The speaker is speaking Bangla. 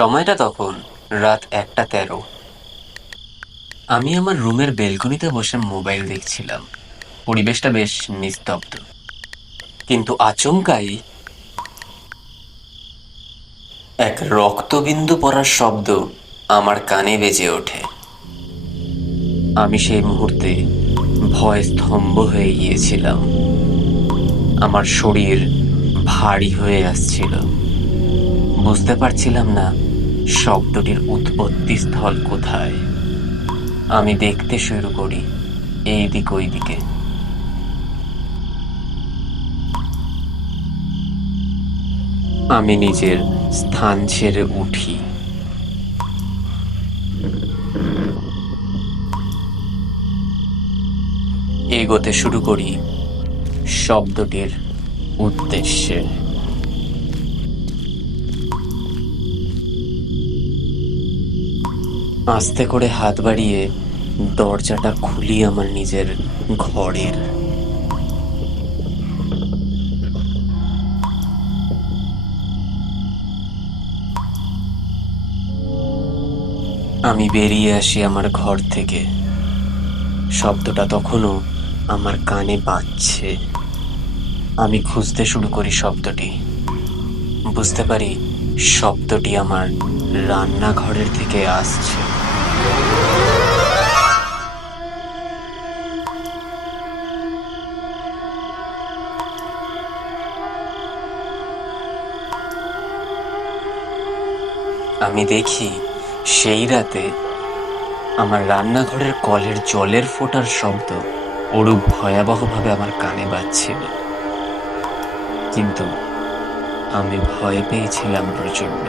সময়টা তখন রাত 1টা 13। আমি আমার রুমের বেলকনিতে বসে মোবাইল দেখছিলাম। পরিবেশটা বেশ নিস্তব্ধ, কিন্তু আচমকাই এক রক্তবিন্দু পড়ার শব্দ আমার কানে বেজে ওঠে। আমি সেই মুহূর্তে ভয়ে স্তম্ভ হয়ে গিয়েছিলাম। আমার শরীর ভারী হয়ে আসছিল। বুঝতে পারছিলাম না শব্দটির উৎপত্তি স্থল কোথায়। আমি দেখতে শুরু করি এইদিক ওইদিকে। আমি নিজের স্থান ছেড়ে উঠি। এগোতে শুরু করি শব্দটির উদ্দেশ্যে। আস্তে করে হাত বাড়িয়ে দরজাটা খুলি আমার নিজের ঘরের। আমি বেরিয়ে আসি আমার ঘর থেকে। শব্দটা তখনও আমার কানে বাজছে। আমি খুঁজতে শুরু করি শব্দটি। বুঝতে পারি শব্দটি আমার রান্নাঘরের থেকে আসছে। আমি দেখি সেই রাতে আমার রান্নাঘরের কলের জলের ফোঁটার শব্দ ওরূপ ভয়াবহভাবে আমার কানে বাজছিল। কিন্তু আমি ভয় পেয়েছিলাম প্রচণ্ড।